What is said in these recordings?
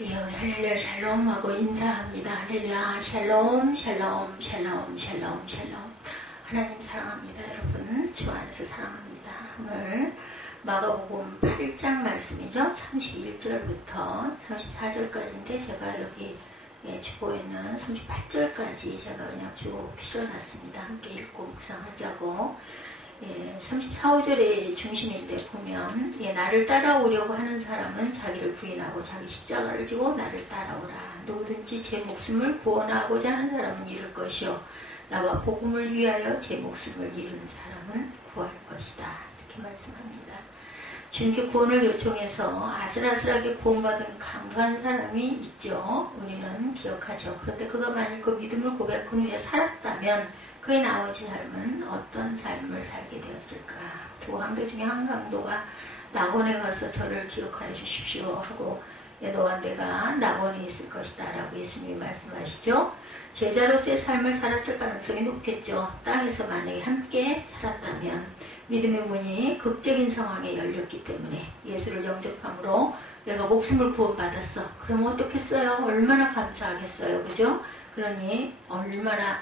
예, 우리 할렐루야 샬롬 하고 인사합니다. 할렐루야 샬롬 샬롬 샬롬 샬롬 샬롬. 하나님 사랑합니다. 여러분 주 안에서 사랑합니다. 오늘 마가복음 8장 말씀이죠. 31절부터 34절까지인데 제가 여기 주고 있는 38절까지 제가 그냥 쭉 필어놨습니다. 함께 읽고 묵상하자고. 34, 5절의 중심인데 보면 나를 따라오려고 하는 사람은 자기를 부인하고 자기 십자가를 지고 나를 따라오라. 누구든지 제 목숨을 구원하고자 하는 사람은 잃을 것이요 나와 복음을 위하여 제 목숨을 잃은 사람은 구할 것이다. 이렇게 말씀합니다. 주님께 구원을 요청해서 아슬아슬하게 구원받은 강한 사람이 있죠. 우리는 기억하죠. 그런데 그가 만일 그 믿음을 고백한 후에 살았다면 그의 나머지 삶은 어떤 삶을 살게 되었을까? 두 강도 중에 한 강도가 낙원에 가서 저를 기억하여 주십시오 하고 너와 내가 낙원에 있을 것이다 라고 예수님이 말씀하시죠. 제자로서의 삶을 살았을 가능성이 높겠죠. 땅에서 만약에 함께 살았다면 믿음의 문이 극적인 상황에 열렸기 때문에 예수를 영접함으로 내가 목숨을 구원받았어. 그럼 어떻겠어요? 얼마나 감사하겠어요. 그죠? 그러니 얼마나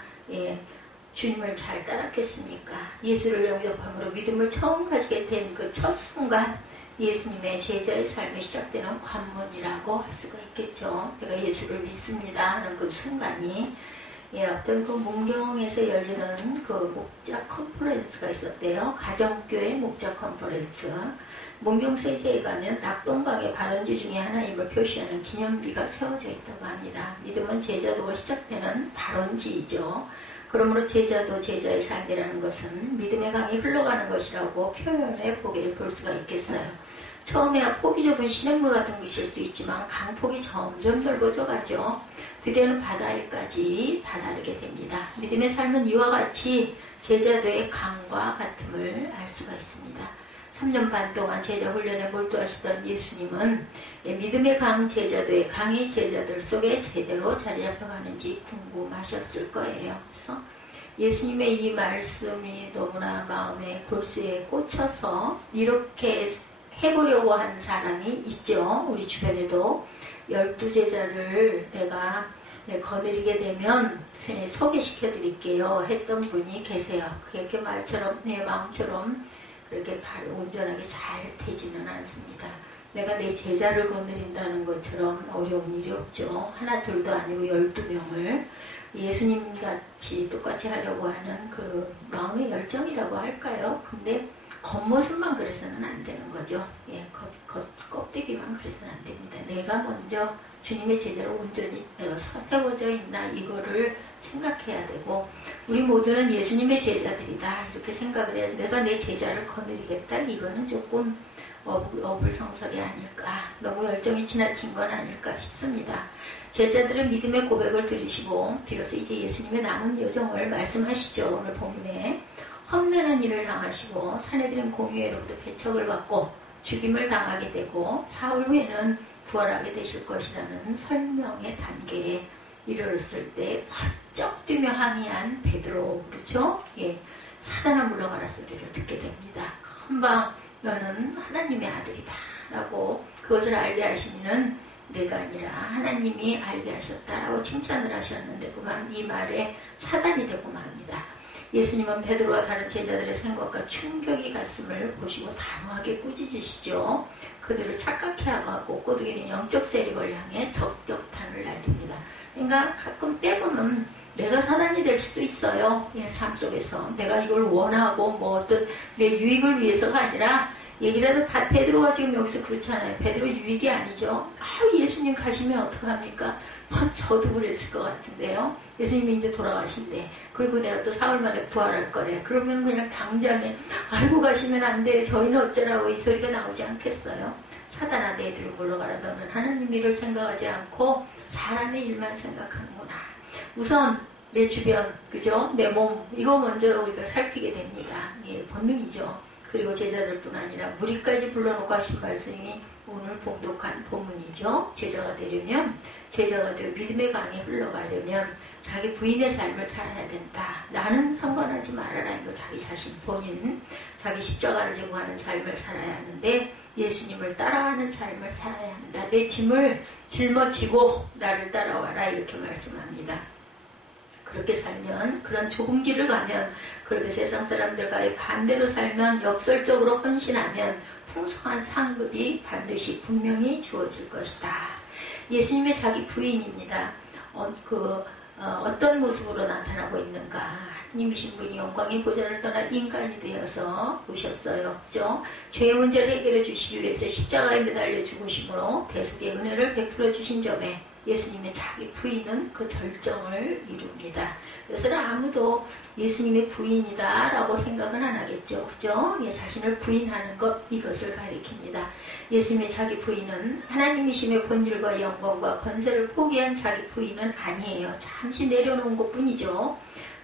주님을 잘 따랐겠습니까? 예수를 영접함으로 믿음을 처음 가지게 된 그 첫 순간 예수님의 제자의 삶이 시작되는 관문이라고 할 수가 있겠죠. 내가 예수를 믿습니다 하는 그 순간이 어떤 그 문경에서 열리는 그 목자 컨퍼런스가 있었대요. 가정교회 목자 컨퍼런스. 문경 세제에 가면 낙동강의 발원지 중에 하나임을 표시하는 기념비가 세워져 있다고 합니다. 믿음은 제자도가 시작되는 발원지이죠. 그러므로 제자도 제자의 삶이라는 것은 믿음의 강이 흘러가는 것이라고 표현해 보게 볼 수가 있겠어요. 처음에야 폭이 좁은 시냇물 같은 것일 수 있지만 강폭이 점점 넓어져 가죠. 드디어는 바다에까지 다다르게 됩니다. 믿음의 삶은 이와 같이 제자도의 강과 같음을 알 수가 있습니다. 3년 반 동안 제자 훈련에 몰두하시던 예수님은 믿음의 강 제자도의 강의 제자들 속에 제대로 자리 잡혀가는지 궁금하셨을 거예요. 그래서 예수님의 이 말씀이 너무나 마음의 골수에 꽂혀서 이렇게 해보려고 한 사람이 있죠. 우리 주변에도 12제자를 내가 거느리게 되면 소개시켜 드릴게요 했던 분이 계세요. 그게 말처럼 내 마음처럼 그렇게 바로 온전하게 잘 되지는 않습니다. 내가 내 제자를 거느린다는 것처럼 어려운 일이 없죠. 하나 둘도 아니고 12명을 예수님같이 똑같이 하려고 하는 그 마음의 열정이라고 할까요? 근데 겉모습만 그래서는 안 되는 거죠. 껍데기만 그래서는 안 됩니다. 내가 먼저 주님의 제자로 온전히 세워져 있나 이거를 생각해야 되고 우리 모두는 예수님의 제자들이다 이렇게 생각을 해서 내가 내 제자를 거느리겠다 이거는 조금 어불성설이 아닐까 너무 열정이 지나친 건 아닐까 싶습니다. 제자들은 믿음의 고백을 들으시고 비로소 이제 예수님의 남은 여정을 말씀하시죠. 오늘 본문에 험난한 일을 당하시고 사내들은 공유회로부터 배척을 받고 죽임을 당하게 되고 사흘 후에는 부활하게 되실 것이라는 설명의 단계에 이르렀을 때 활쩍 뛰며 항의한 베드로 그렇죠? 사단아 물러가라 소리를 듣게 됩니다. 금방 너는 하나님의 아들이다 라고 그것을 알게 하시니는 내가 아니라 하나님이 알게 하셨다라고 칭찬을 하셨는데 그만 이 말에 차단이 되고 맙니다. 예수님은 베드로와 다른 제자들의 생각과 충격이 갔음을 보시고 단호하게 꾸짖으시죠. 그들을 착각해 하고 꼬드기는 영적 세력을 향해 적격탄을 날립니다. 그러니까 가끔 때로는 내가 사단이 될 수도 있어요. 삶 속에서 내가 이걸 원하고 뭐 어떤 내 유익을 위해서가 아니라 얘기라도 베드로가 지금 여기서 그렇잖아요. 베드로 유익이 아니죠. 예수님 가시면 어떡합니까? 저도 그랬을 것 같은데요. 예수님이 이제 돌아가신대. 그리고 내가 또 사흘 만에 부활할 거래. 그러면 그냥 당장에 아이고 가시면 안 돼. 저희는 어쩌라고 이 소리가 나오지 않겠어요. 사단아 내 뒤로 물러가라. 너는 하나님 일을 생각하지 않고 사람의 일만 생각하는구나. 우선 내 주변, 그죠? 내 몸 이거 먼저 우리가 살피게 됩니다. 본능이죠. 그리고 제자들뿐 아니라 무리까지 불러놓고 하신 말씀이 오늘 봉독한 본문이죠. 제자가 되려면 제자가 되어 믿음의 강에 흘러가려면 자기 부인의 삶을 살아야 된다. 나는 상관하지 말아라. 이거 자기 자신 본인 자기 십자가를 지고 하는 삶을 살아야 하는데 예수님을 따라가는 삶을 살아야 한다. 내 짐을 짊어지고 나를 따라와라 이렇게 말씀합니다. 그렇게 살면, 그런 좁은 길을 가면, 그렇게 세상 사람들과의 반대로 살면, 역설적으로 헌신하면 풍성한 상급이 반드시 분명히 주어질 것이다. 예수님의 자기 부인입니다. 어떤 모습으로 나타나고 있는가? 하나님이신 분이 영광의 보좌를 떠나 인간이 되어서 오셨어요. 그죠? 죄의 문제를 해결해 주시기 위해서 십자가에 매달려 죽으심으로 대속의 은혜를 베풀어 주신 점에 예수님의 자기 부인은 그 절정을 이룹니다. 그래서 아무도 예수님의 부인이다 라고 생각은 안 하겠죠. 그죠? 자신을 부인하는 것, 이것을 가리킵니다. 예수님의 자기 부인은 하나님이심의 본질과 영광과 권세를 포기한 자기 부인은 아니에요. 잠시 내려놓은 것 뿐이죠.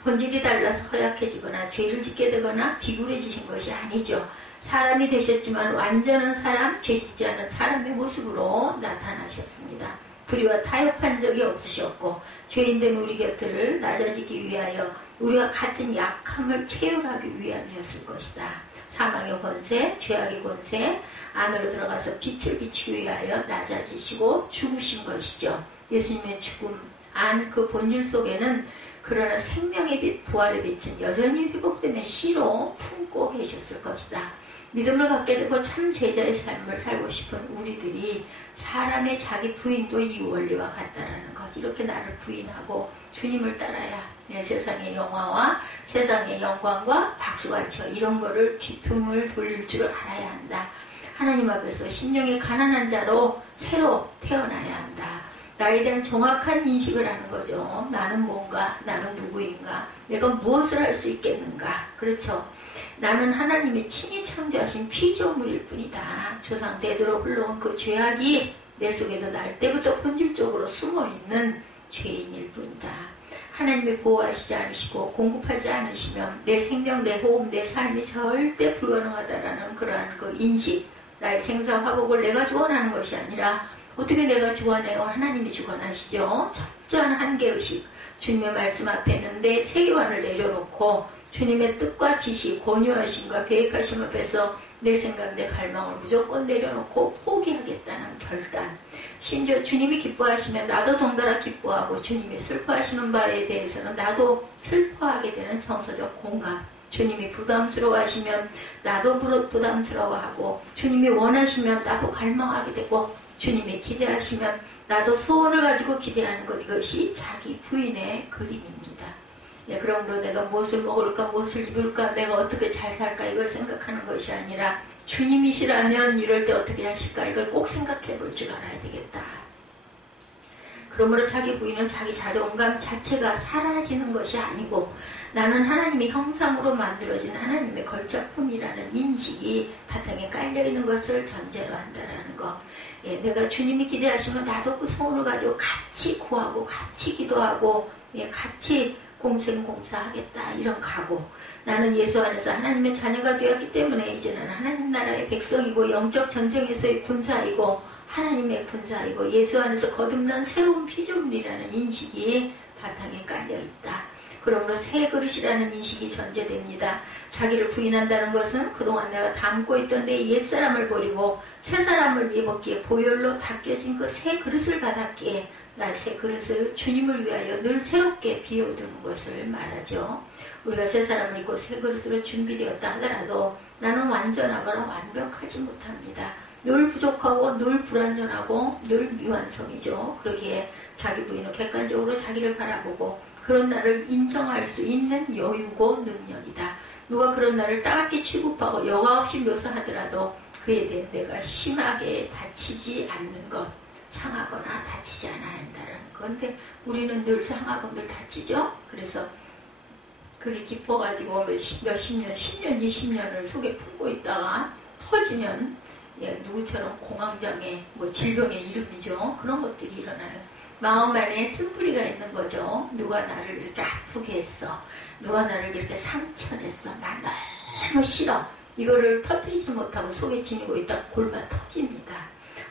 본질이 달라서 허약해지거나 죄를 짓게 되거나 비굴해지신 것이 아니죠. 사람이 되셨지만 완전한 사람, 죄 짓지 않은 사람의 모습으로 나타나셨습니다. 불의와 타협한 적이 없으셨고 죄인된 우리 곁을 낮아지기 위하여 우리가 같은 약함을 체휼하기 위함이었을 것이다. 사망의 권세, 죄악의 권세 안으로 들어가서 빛을 비추기 위하여 낮아지시고 죽으신 것이죠. 예수님의 죽음 안 그 본질 속에는 그러나 생명의 빛, 부활의 빛은 여전히 회복되며 씨로 품고 계셨을 것이다. 믿음을 갖게 되고 참 제자의 삶을 살고 싶은 우리들이 사람의 자기 부인도 이 원리와 같다라는 것. 이렇게 나를 부인하고 주님을 따라야 내 세상의 영화와 세상의 영광과 박수갈채 이런 거를 뒤통을 돌릴 줄 알아야 한다. 하나님 앞에서 심령이 가난한 자로 새로 태어나야 한다. 나에 대한 정확한 인식을 하는 거죠. 나는 뭔가, 나는 누구인가, 내가 무엇을 할 수 있겠는가. 그렇죠. 나는 하나님이 친히 창조하신 피조물일 뿐이다. 조상 대대로 흘러온 그 죄악이 내 속에도 날 때부터 본질적으로 숨어있는 죄인일 뿐이다. 하나님이 보호하시지 않으시고 공급하지 않으시면 내 생명, 내 호흡, 내 삶이 절대 불가능하다라는 그러한 그 인식, 나의 생사 화복을 내가 주관하는 것이 아니라 어떻게 내가 주관해요? 하나님이 주관하시죠. 철저한 한계의식, 주님의 말씀 앞에는 내 세계관을 내려놓고 주님의 뜻과 지시, 권유하심과 계획하심 앞에서 내 생각, 내 갈망을 무조건 내려놓고 포기하겠다는 결단. 심지어 주님이 기뻐하시면 나도 덩달아 기뻐하고 주님이 슬퍼하시는 바에 대해서는 나도 슬퍼하게 되는 정서적 공감. 주님이 부담스러워하시면 나도 부담스러워하고 주님이 원하시면 나도 갈망하게 되고 주님이 기대하시면 나도 소원을 가지고 기대하는 것. 이것이 자기 부인의 그림입니다. 그러므로 내가 무엇을 먹을까, 무엇을 입을까, 내가 어떻게 잘 살까 이걸 생각하는 것이 아니라 주님이시라면 이럴 때 어떻게 하실까 이걸 꼭 생각해 볼 줄 알아야 되겠다. 그러므로 자기 부인은 자기 자존감 자체가 사라지는 것이 아니고 나는 하나님의 형상으로 만들어진 하나님의 걸작품이라는 인식이 바탕에 깔려있는 것을 전제로 한다는 것. 내가 주님이 기대하시면 나도 그 소원을 가지고 같이 구하고 같이 기도하고 같이 공생공사하겠다 이런 각오. 나는 예수 안에서 하나님의 자녀가 되었기 때문에 이제는 하나님 나라의 백성이고 영적 전쟁에서의 군사이고 하나님의 군사이고 예수 안에서 거듭난 새로운 피조물이라는 인식이 바탕에 깔려있다. 그러므로 새 그릇이라는 인식이 전제됩니다. 자기를 부인한다는 것은 그동안 내가 담고 있던 내 옛사람을 버리고 새 사람을 입었기에 보혈로 닦여진 그 새 그릇을 받았기에 나 새 그릇을 주님을 위하여 늘 새롭게 비워두는 것을 말하죠. 우리가 새 사람을 입고 새 그릇으로 준비되었다 하더라도 나는 완전하거나 완벽하지 못합니다. 늘 부족하고 늘 불완전하고 늘 미완성이죠. 그러기에 자기 부인은 객관적으로 자기를 바라보고 그런 나를 인정할 수 있는 여유고 능력이다. 누가 그런 나를 따갑게 취급하고 여과 없이 묘사하더라도 그에 대해 내가 심하게 다치지 않는 것, 상하거나 다치지 않아야 한다는 것. 근데 우리는 늘 상하고 늘 다치죠. 그래서 그게 깊어가지고 몇십 년, 10년, 20년을 속에 품고 있다가 터지면 누구처럼 공황장애, 질병의 이름이죠. 그런 것들이 일어나요. 마음 안에 쓴뿌리가 있는 거죠. 누가 나를 이렇게 아프게 했어. 누가 나를 이렇게 상처냈어. 나 너무 싫어. 이거를 터뜨리지 못하고 속에 지니고 있다 골마 터집니다.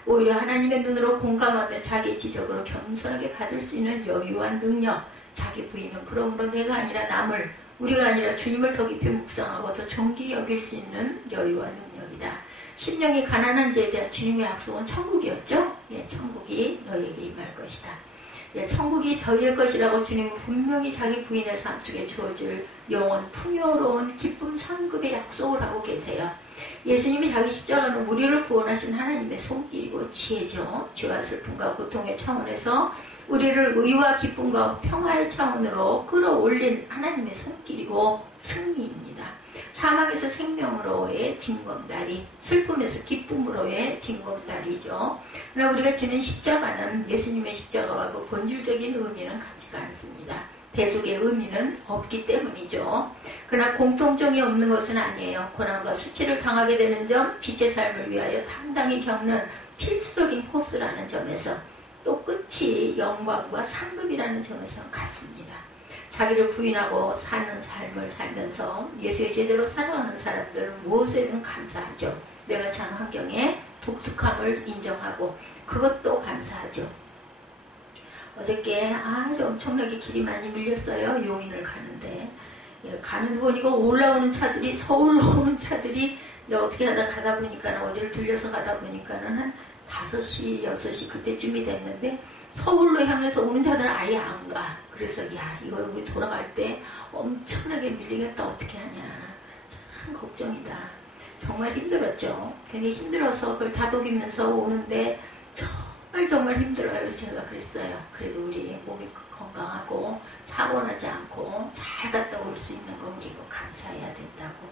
오히려 하나님의 눈으로 공감하며 자기 지적으로 겸손하게 받을 수 있는 여유와 능력. 자기 부인은 그러므로 내가 아니라 남을, 우리가 아니라 주님을 더 깊이 묵상하고 더 존귀히 여길 수 있는 여유와 능력이다. 심령이 가난한 자에 대한 주님의 약속은 천국이었죠. 예, 천국이 너에게 임할 것이다. 예, 천국이 저희의 것이라고 주님은 분명히 자기 부인의 삶 속에 주어질 영원 풍요로운 기쁨 천국의 약속을 하고 계세요. 예수님이 자기 십자가는 우리를 구원하신 하나님의 손길이고 지혜죠. 죄와 슬픔과 고통의 차원에서 우리를 의와 기쁨과 평화의 차원으로 끌어올린 하나님의 손길이고 승리입니다. 사망에서 생명으로의 징검다리, 슬픔에서 기쁨으로의 징검다리죠. 그러나 우리가 지는 십자가는 예수님의 십자가와 그 본질적인 의미는 같지가 않습니다. 대속의 의미는 없기 때문이죠. 그러나 공통점이 없는 것은 아니에요. 고난과 수치를 당하게 되는 점, 빛의 삶을 위하여 당당히 겪는 필수적인 코스라는 점에서 또 끝이 영광과 상급이라는 점에서는 같습니다. 자기를 부인하고 사는 삶을 살면서 예수의 제자로 살아가는 사람들은 무엇에는 감사하죠. 내가 처한 환경에 독특함을 인정하고 그것도 감사하죠. 어저께 아주 엄청나게 길이 많이 밀렸어요. 용인을 가는데 가는 보니까 올라오는 차들이 서울로 오는 차들이 어떻게 가다 보니까 어디를 들려서 가다 보니까는 한 5시, 6시 그때쯤이 됐는데 서울로 향해서 오는 차들은 아예 안 가. 그래서 야 이걸 우리 돌아갈 때 엄청나게 밀리겠다 어떻게 하냐. 참 걱정이다. 정말 힘들었죠. 되게 힘들어서 그걸 다독이면서 오는데 정말 힘들어요. 그래서 제가 그랬어요. 그래도 우리 몸이 건강하고 사고 나지 않고 잘 갔다 올 수 있는 건 우리 이거 감사해야 된다고.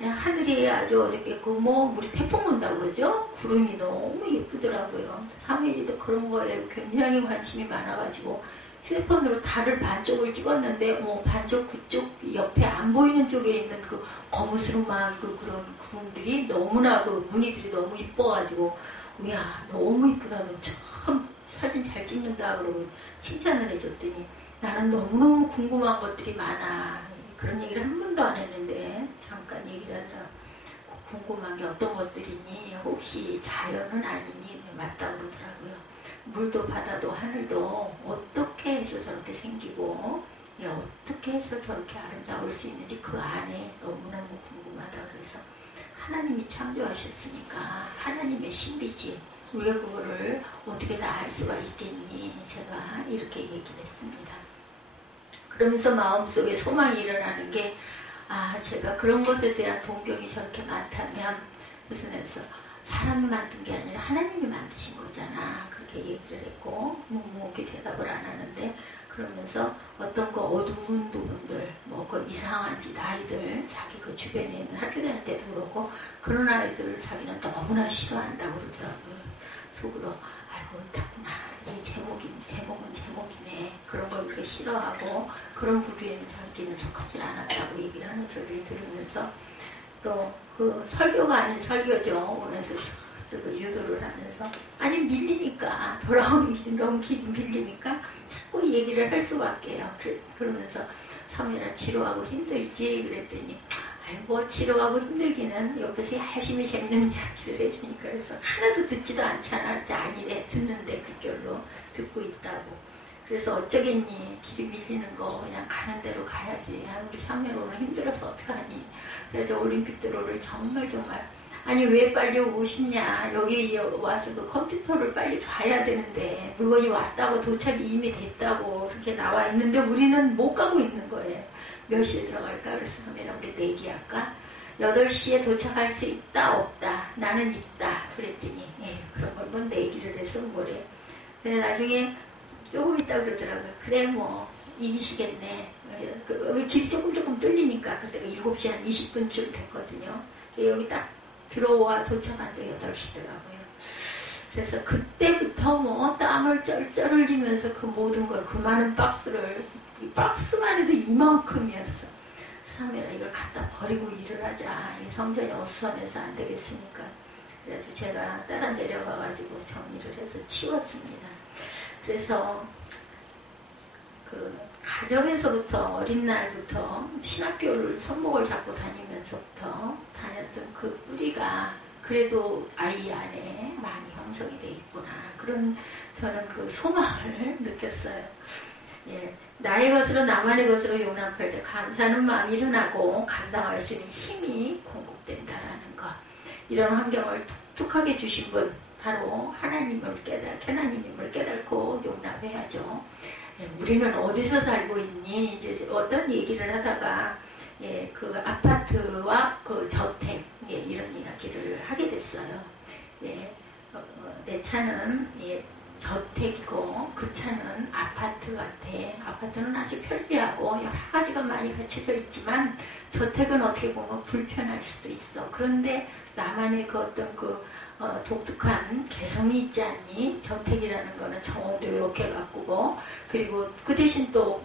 하늘이 아주 어저께 우리 태풍 온다고 그러죠? 구름이 너무 예쁘더라고요. 사무엘이도 그런 거에 굉장히 관심이 많아가지고 휴대폰으로 달을 반쪽을 찍었는데 반쪽 그쪽 옆에 안 보이는 쪽에 있는 그 거무스름한 그런 구름들이 너무나 그 무늬들이 너무 이뻐가지고 이야 너무 이쁘다. 너 참 사진 잘 찍는다 그러고 칭찬을 해줬더니 나는 너무너무 궁금한 것들이 많아. 그런 얘기를 한 번도 안 했는데 잠깐 얘기를 하더라. 궁금한 게 어떤 것들이니 혹시 자연은 아니니 맞다고 그러더라고요. 물도 바다도 하늘도 어떻게 해서 저렇게 생기고 어떻게 해서 저렇게 아름다울 수 있는지 그 안에 너무너무 궁금하다. 그래서 하나님이 창조하셨으니까 하나님의 신비지 우리가 그거를 어떻게 다 알 수가 있겠니. 제가 이렇게 얘기를 했습니다. 그러면서 마음속에 소망이 일어나는 게 제가 그런 것에 대한 동경이 저렇게 많다면 그래서 사람이 만든 게 아니라 하나님이 만드신 거잖아. 그렇게 얘기를 했고 묵묵히 대답을 안 하는데 그러면서 어떤 그 어두운 부분들 그 이상한 짓 아이들 자기 그 주변에 있는 학교 다닐 때도 그렇고 그런 아이들을 자기는 너무나 싫어한다고 그러더라고요. 속으로 아이고 옳다구나. 이 제목은 제목이네. 그런 걸 그렇게 싫어하고 그런 부류에는 자기는 속하지 않았다고 얘기를 하는 소리를 들으면서 또 그 설교가 아닌 설교죠. 오면서 그 유도를 하면서 아니 밀리니까 돌아오는 길이 너무 길이 밀리니까 자꾸 얘기를 할 수밖에 해요. 그러면서 사무엘아 치료하고 힘들지 그랬더니 뭐 치료하고 힘들기는 옆에서 열심히 재밌는 이야기를 해주니까 그래서 하나도 듣지도 않잖아. 아니래 듣는데 귓결로 듣고 있다고. 그래서 어쩌겠니 길이 밀리는 거 그냥 가는 대로 가야지. 우리 사무엘 오늘 힘들어서 어떡하니. 그래서 올림픽 도로를 정말 아니 왜 빨리 오고 싶냐. 여기 와서 그 컴퓨터를 빨리 봐야 되는데 물건이 왔다고 도착이 이미 됐다고 그렇게 나와 있는데 우리는 못 가고 있는 거예요. 몇 시에 들어갈까? 그래서 내가 우리 내기할까? 8시에 도착할 수 있다 없다. 나는 있다. 그랬더니 그런 걸 뭐 내기를 해서 뭐래. 근데 나중에 조금 있다 그러더라고요. 그래 뭐 이기시겠네. 길이 조금 뚫리니까 그때가 7시 한 20분쯤 됐거든요. 여기 딱 들어와 도착한데 8시더라고요. 그래서 그때부터 뭐 땀을 쩔쩔 흘리면서 그 모든 걸 그 많은 박스를 이 박스만 해도 이만큼이었어. 사무엘아 이걸 갖다 버리고 일을 하자. 이 성전이 어수선해서 안 되겠으니까. 그래가지고 제가 따라 내려가가지고 정리를 해서 치웠습니다. 그래서 그 가정에서부터 어린 날부터 신학교를 손목을 잡고 다니면서부터 다녔던 그 뿌리가 그래도 아이 안에 많이 형성이 돼 있구나. 그런 저는 그 소망을 느꼈어요. 나의 것으로 나만의 것으로 용납할 때 감사하는 마음이 일어나고 감당할 수 있는 힘이 공급된다라는 것. 이런 환경을 독특하게 주신 분 바로 하나님을 깨닫고 용납해야죠. 우리는 어디서 살고 있니? 이제 어떤 얘기를 하다가 그 아파트와 그 저택 이런 이야기를 하게 됐어요. 내 차는 저택이고 그 차는 아파트 같아. 아파트는 아주 편리하고 여러 가지가 많이 갖춰져 있지만 저택은 어떻게 보면 불편할 수도 있어. 그런데 나만의 그 어떤 그 독특한 개성이 있지 않니? 저택이라는 거는 정원도 이렇게 가꾸고 그리고 그 대신 또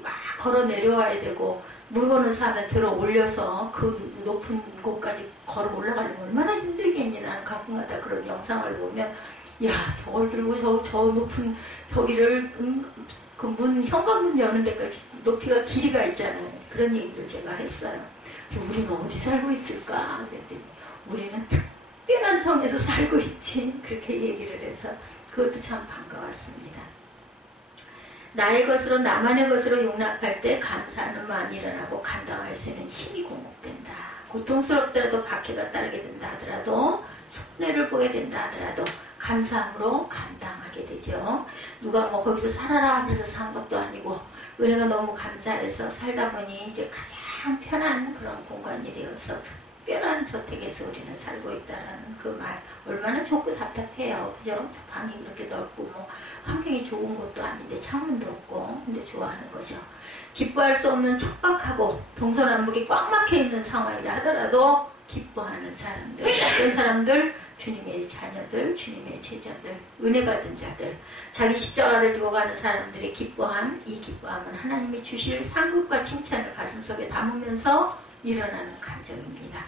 막 걸어 내려와야 되고 물건을 사면 들어 올려서 그 높은 곳까지 걸어 올라가려면 얼마나 힘들겠니? 나는 가끔가다 그런 영상을 보면 야 저걸 들고 저 높은 저기를 그 현관문 여는 데까지 높이가 길이가 있잖아요. 그런 얘기를 제가 했어요. 그래서 우리는 어디 살고 있을까? 그랬더니 우리는 특별한 성에서 살고 있지. 그렇게 얘기를 해서 그것도 참 반가웠습니다. 나의 것으로 나만의 것으로 용납할 때 감사하는 마음이 일어나고 감당할 수 있는 힘이 공급된다. 고통스럽더라도 박해가 따르게 된다 하더라도 손해를 보게 된다 하더라도 감사함으로 감당하게 되죠. 누가 뭐 거기서 살아라 해서 산 것도 아니고 은혜가 너무 감사해서 살다 보니 이제 가장 편한 그런 공간이 되어서 특별한 저택에서 우리는 살고 있다라는 그 말 얼마나 좋고 답답해요. 그죠? 방이 그렇게 넓고 뭐 환경이 좋은 것도 아닌데 창문도 없고 근데 좋아하는 거죠. 기뻐할 수 없는 척박하고 동서남북이 꽉 막혀 있는 상황이라 하더라도 기뻐하는 사람들, 어떤 사람들, 주님의 자녀들, 주님의 제자들, 은혜 받은 자들, 자기 십자가를 지고 가는 사람들의 기뻐함, 이 기뻐함은 하나님이 주실 상급과 칭찬을 가슴속에 담으면서 일어나는 감정입니다.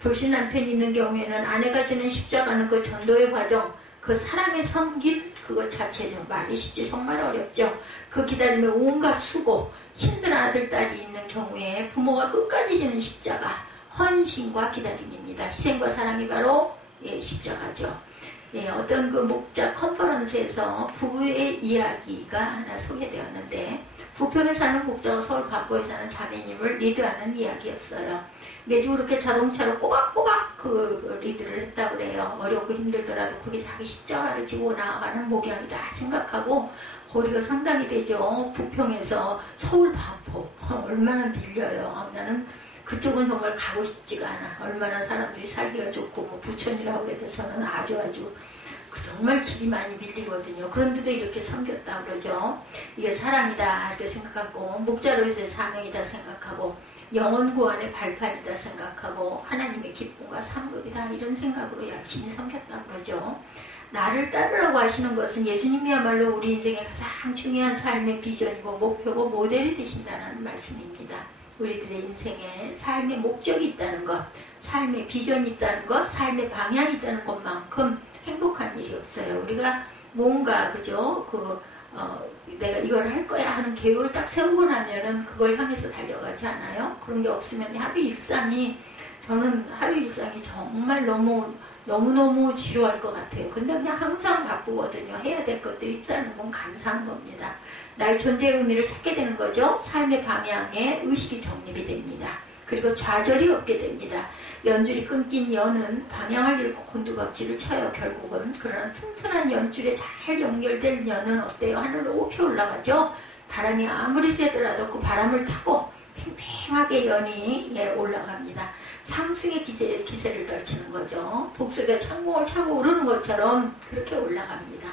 불신 남편이 있는 경우에는 아내가 지는 십자가는 그 전도의 과정, 그 사랑의 섬김, 그것 자체죠. 말이 쉽지 정말 어렵죠. 그 기다림에 온갖 수고, 힘든 아들, 딸이 있는 경우에 부모가 끝까지 지는 십자가, 헌신과 기다림입니다. 희생과 사랑이 바로 십자가죠. 어떤 그 목자 컨퍼런스에서 부부의 이야기가 하나 소개되었는데 부평에 사는 목자와 서울 반포에 사는 자매님을 리드하는 이야기였어요. 매주 그렇게 자동차로 꼬박꼬박 그 리드를 했다고 그래요. 어렵고 힘들더라도 그게 자기 십자가를 지고 나아가는 목양이다 생각하고 거리가 상당히 되죠. 부평에서 서울 반포 얼마나 밀려요. 나는 그쪽은 정말 가고 싶지가 않아. 얼마나 사람들이 살기가 좋고 뭐 부천이라고 해도 저는 아주 정말 길이 많이 밀리거든요. 그런데도 이렇게 섬겼다 그러죠. 이게 사랑이다 이렇게 생각하고 목자로서의 사명이다 생각하고 영혼 구원의 발판이다 생각하고 하나님의 기쁨과 상급이다 이런 생각으로 열심히 섬겼다 그러죠. 나를 따르라고 하시는 것은 예수님이야말로 우리 인생의 가장 중요한 삶의 비전이고 목표고 모델이 되신다는 말씀입니다. 우리들의 인생에 삶의 목적이 있다는 것, 삶의 비전이 있다는 것, 삶의 방향이 있다는 것만큼 행복한 일이 없어요. 우리가 뭔가 그죠? 내가 이걸 할 거야 하는 계획을 딱 세우고 나면은 그걸 향해서 달려가지 않아요? 그런 게 없으면 저는 하루 일상이 정말 너무너무 지루할 것 같아요. 근데 그냥 항상 바쁘거든요. 해야 될 것들이 있다는 건 감사한 겁니다. 나의 존재의 의미를 찾게 되는 거죠. 삶의 방향에 의식이 정립이 됩니다. 그리고 좌절이 없게 됩니다. 연줄이 끊긴 연은 방향을 잃고 곤두박질을 쳐요. 결국은 그러나 튼튼한 연줄에 잘 연결된 연은 어때요? 하늘로 높이 올라가죠. 바람이 아무리 세더라도 그 바람을 타고 팽팽하게 연이 올라갑니다. 상승의 기세를 떨치는 거죠. 독수리가 창공을 차고 오르는 것처럼 그렇게 올라갑니다.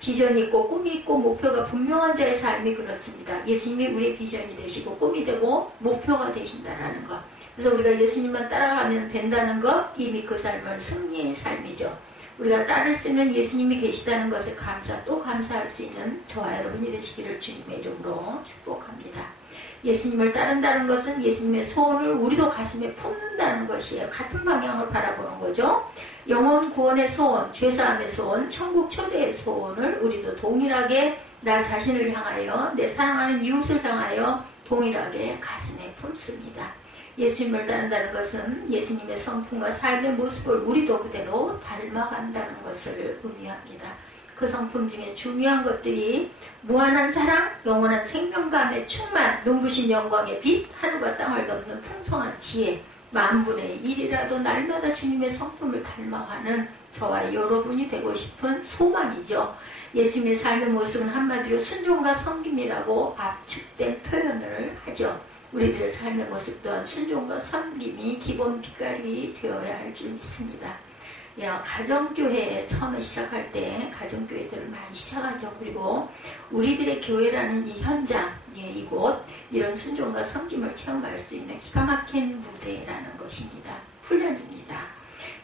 비전이 있고 꿈이 있고 목표가 분명한 자의 삶이 그렇습니다. 예수님이 우리의 비전이 되시고 꿈이 되고 목표가 되신다는 것. 그래서 우리가 예수님만 따라가면 된다는 것, 이미 그 삶은 승리의 삶이죠. 우리가 따를 수 있는 예수님이 계시다는 것에 또 감사할 수 있는 저와 여러분이 되시기를 주님의 이름으로 축복합니다. 예수님을 따른다는 것은 예수님의 소원을 우리도 가슴에 품는다는 것이에요. 같은 방향을 바라보는 거죠. 영혼 구원의 소원, 죄사함의 소원, 천국 초대의 소원을 우리도 동일하게 나 자신을 향하여 내 사랑하는 이웃을 향하여 동일하게 가슴에 품습니다. 예수님을 따른다는 것은 예수님의 성품과 삶의 모습을 우리도 그대로 닮아간다는 것을 의미합니다. 그 성품 중에 중요한 것들이 무한한 사랑, 영원한 생명감의 충만, 눈부신 영광의 빛, 하늘과 땅을 덮는 풍성한 지혜, 만분의 1이라도 날마다 주님의 성품을 닮아가는 저와 여러분이 되고 싶은 소망이죠. 예수님의 삶의 모습은 한마디로 순종과 섬김이라고 압축된 표현을 하죠. 우리들의 삶의 모습 또한 순종과 섬김이 기본 빛깔이 되어야 할 줄 믿습니다. 가정교회 처음에 시작할 때 가정교회들을 많이 시작하죠. 그리고 우리들의 교회라는 이 현장, 이곳 이런 순종과 섬김을 체험할 수 있는 기가 막힌 무대라는 것입니다. 훈련입니다.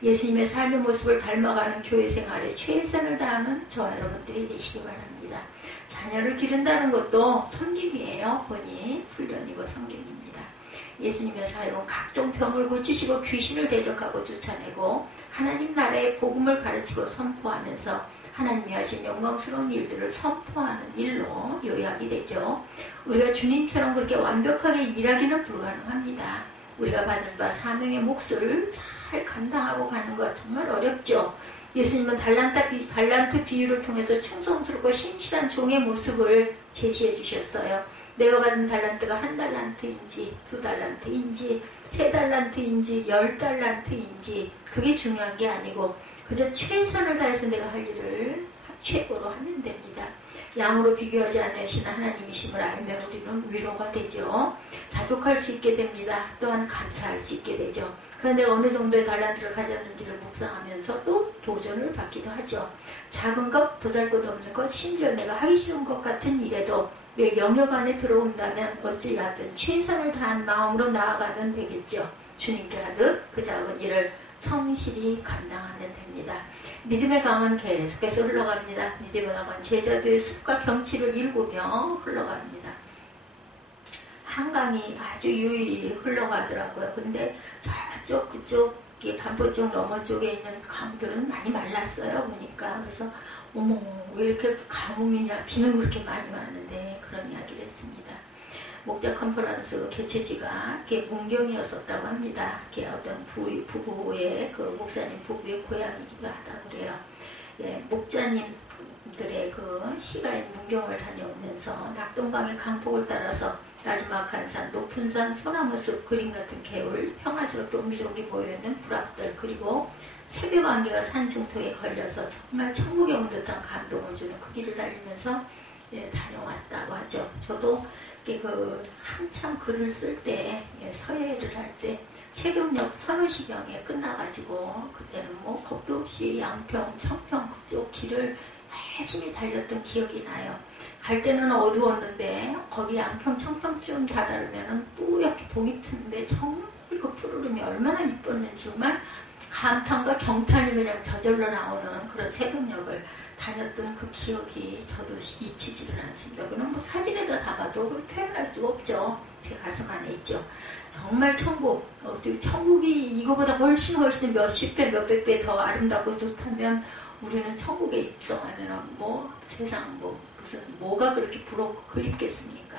예수님의 삶의 모습을 닮아가는 교회 생활에 최선을 다하는 저와 여러분들이 되시기 바랍니다. 자녀를 기른다는 것도 섬김이에요. 본인 훈련이고 섬김입니다. 예수님의 사역은 각종 병을 고치시고 귀신을 대적하고 쫓아내고 하나님 나라의 복음을 가르치고 선포하면서 하나님이 하신 영광스러운 일들을 선포하는 일로 요약이 되죠. 우리가 주님처럼 그렇게 완벽하게 일하기는 불가능합니다. 우리가 받은 바 사명의 몫을 잘 감당하고 가는 것 정말 어렵죠. 예수님은 달란트 비유를 통해서 충성스럽고 신실한 종의 모습을 제시해 주셨어요. 내가 받은 달란트가 1달란트인지 2달란트인지 3달란트인지 10달란트인지 그게 중요한 게 아니고 그저 최선을 다해서 내가 할 일을 최고로 하면 됩니다. 양으로 비교하지 않으시는 하나님이심을 알면 우리는 위로가 되죠. 자족할 수 있게 됩니다. 또한 감사할 수 있게 되죠. 그런데 어느 정도의 달란트를 가졌는지를 묵상하면서 또 도전을 받기도 하죠. 작은 것, 보잘것없는 것, 심지어 내가 하기 싫은 것 같은 일에도 내 영역 안에 들어온다면 어찌하든 최선을 다한 마음으로 나아가면 되겠죠. 주님께 하듯 그 작은 일을 성실히 감당하면 됩니다. 믿음의 강은 계속해서 흘러갑니다. 믿음의 강은 제자도의 숲과 경치를 일구며 흘러갑니다. 한강이 아주 유유히 흘러가더라고요. 근데 저쪽 그쪽 반포 쪽 너머 쪽에 있는 강들은 많이 말랐어요. 보니까. 그래서 어머 왜 이렇게 가뭄이냐, 비는 그렇게 많이 왔는데 그런 이야기를 했습니다. 목자 컨퍼런스 개최지가 문경이었었다고 합니다. 어떤 부부의 그 목사님 부부의 고향이기도 하다고 그래요. 목자님들의 그 시가인 문경을 다녀오면서 낙동강의 강폭을 따라서 나지막한 산, 높은 산, 소나무숲, 그림 같은 개울, 평화스럽게 옹기종기 보여있는 불합들, 그리고 새벽 안개가 산 중턱에 걸려서 정말 천국에 온 듯한 감동을 주는 그 길을 달리면서 다녀왔다고 하죠. 저도 한참 글을 쓸 때, 서예를 할 때 새벽녘 서너시경에 끝나가지고 그때는 뭐 겁도 없이 양평, 청평 그쪽 길을 열심히 달렸던 기억이 나요. 갈 때는 어두웠는데 거기 양평, 청평쯤 다다르면은 뿌옇게 동이 트는데 정말 그 푸르름이 얼마나 이뻤는지 정말 감탄과 경탄이 그냥 저절로 나오는 그런 새벽녘을 다녔던 그 기억이 저도 잊히지를 않습니다. 그럼 뭐 사진에다 담아도 표현할 수가 없죠. 제 가슴 안에 있죠. 정말 천국, 천국이 이거보다 훨씬 몇십 배, 몇백 배 더 아름답고 좋다면 우리는 천국에 입성하면 뭐 세상 뭐가 그렇게 부럽고 그립겠습니까?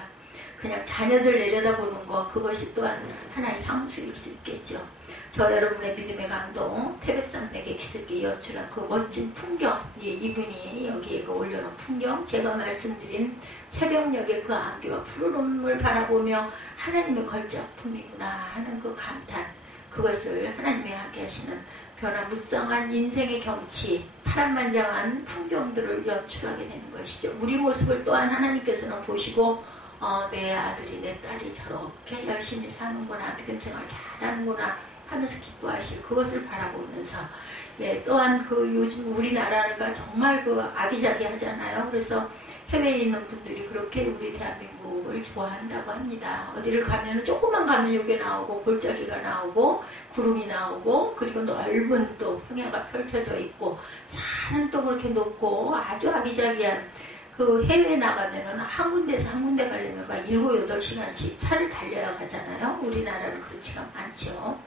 그냥 자녀들 내려다보는 거, 그것이 또한 하나의 향수일 수 있겠죠. 저 여러분의 믿음의 감동, 태백산맥에 기슭게 여출한 그 멋진 풍경, 이분이 여기에 올려놓은 풍경, 제가 말씀드린 새벽녘의 그 안개와 푸르름을 바라보며 하나님의 걸작품이구나 하는 그 감탄, 그것을 하나님이 함께 하시는 변화무쌍한 인생의 경치, 파란만장한 풍경들을 연출하게 되는 것이죠. 우리 모습을 또한 하나님께서는 보시고 내 아들이 내 딸이 저렇게 열심히 사는구나, 믿음 생활 잘하는구나 하면서 기뻐하실 그것을 바라보면서 또한 요즘 우리나라가 정말 아기자기하잖아요. 그래서 해외에 있는 분들이 그렇게 우리 대한민국을 좋아한다고 합니다. 어디를 가면 조금만 가면 여기 나오고 골짜기가 나오고 구름이 나오고 그리고 넓은 또 평야가 펼쳐져 있고 산은 또 그렇게 높고 아주 아기자기한 해외에 나가면은 한 군데에서 한 군데 가려면 막 7, 8시간씩 차를 달려야 가잖아요. 우리나라는 그렇지가 않죠.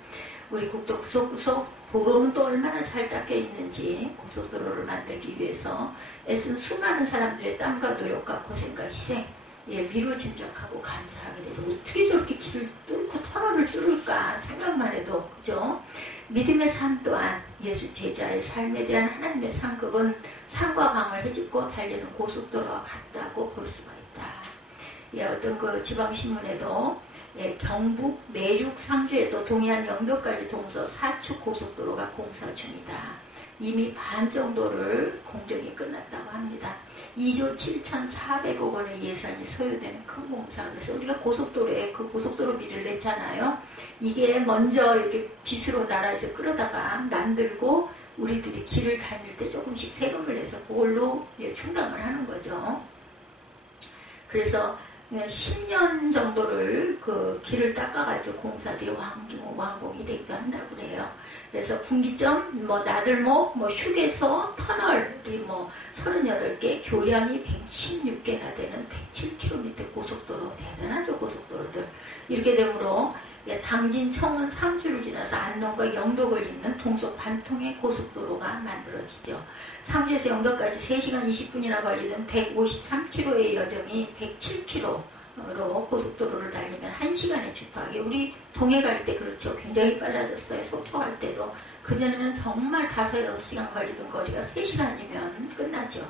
우리 국도 구석구석 도로는 또 얼마나 잘 닦여 있는지 고속도로를 만들기 위해서 애쓴 수많은 사람들의 땀과 노력과 고생과 희생 위로 짐작하고 감사하게 되죠. 어떻게 저렇게 길을 뚫고 터널을 뚫을까 생각만 해도 그죠? 믿음의 삶 또한 예수 제자의 삶에 대한 하나님의 상급은 산과 강을 헤집고 달리는 고속도로와 같다고 볼 수가 있다. 어떤 지방신문에도 예, 경북, 내륙, 상주에서 동해안 영도까지 동서 4축 고속도로가 공사 중이다. 이미 반 정도를 공정이 끝났다고 합니다. 2조 7,400억 원의 예산이 소요되는 큰 공사. 그래서 우리가 고속도로에 그 고속도로비를 냈잖아요. 이게 먼저 이렇게 빚으로 나라에서 끌어다가 만들고 우리들이 길을 다닐 때 조금씩 세금을 내서 그걸로 충당을 하는 거죠. 그래서 10년 정도를 그 길을 닦아가지고 공사들이 완공이 되기도 한다고 그래요. 그래서 분기점, 나들목, 휴게소, 터널이 38개, 교량이 116개나 되는 107km 고속도로, 대단하죠, 고속도로들. 이렇게 되므로 당진, 청원, 상주를 지나서 안동과 영덕을 잇는 동서 관통의 고속도로가 만들어지죠. 상주에서 영덕까지 3시간 20분이나 걸리던 153km의 여정이 107km로 고속도로를 달리면 1시간에 주파하게. 우리 동해 갈 때 그렇죠. 굉장히 빨라졌어요. 속초 갈 때도. 그전에는 정말 5-6시간 걸리던 거리가 3시간이면 끝나죠.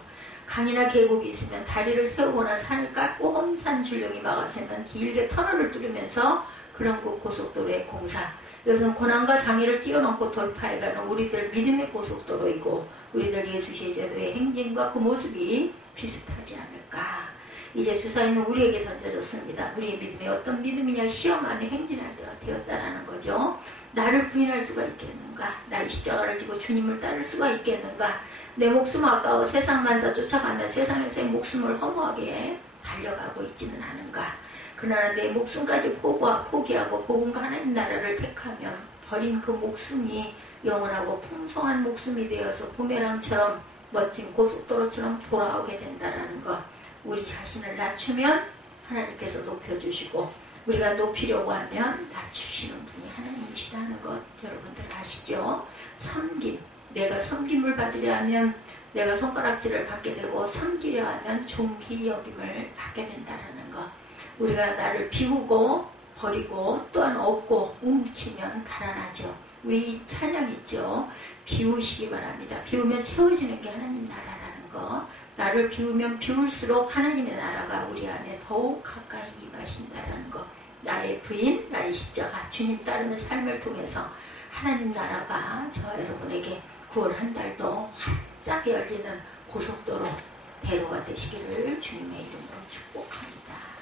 강이나 계곡이 있으면 다리를 세우거나 산을 깎고 험산 줄령이 막아서면 길게 터널을 뚫으면서 그런 고속도로의 공사. 이것은 고난과 장애를 뛰어넘고 돌파해가는 우리들 믿음의 고속도로이고 우리들 예수의 제도의 행진과 그 모습이 비슷하지 않을까. 이제 주사위는 우리에게 던져졌습니다. 우리의 믿음이 어떤 믿음이냐, 시험 안에 행진할 때가 되었다라는 거죠. 나를 부인할 수가 있겠는가? 나의 십자가를 지고 주님을 따를 수가 있겠는가? 내 목숨 아까워 세상 만사 쫓아가며 세상에서의 목숨을 허무하게 달려가고 있지는 않은가? 그러나 내 목숨까지 포기하고 복음과 하나님 나라를 택하면 버린 그 목숨이 영원하고 풍성한 목숨이 되어서 부메랑처럼 멋진 고속도로처럼 돌아오게 된다는 것. 우리 자신을 낮추면 하나님께서 높여주시고 우리가 높이려고 하면 낮추시는 분이 하나님이시라는 것 여러분들 아시죠? 섬김. 내가 섬김을 받으려 하면 내가 손가락질을 받게 되고 섬기려 하면 존귀 여김을 받게 된다는 것. 우리가 나를 비우고 버리고 또한 얻고 움키면 달아나죠. 우리 찬양 있죠. 비우시기 바랍니다. 비우면 채워지는 게 하나님 나라라는 거. 나를 비우면 비울수록 하나님의 나라가 우리 안에 더욱 가까이 임하신다는 거. 나의 부인, 나의 십자가, 주님 따르는 삶을 통해서 하나님 나라가 저 여러분에게 9월 한 달도 활짝 열리는 고속도로 대로가 되시기를 주님의 이름으로 축복합니다.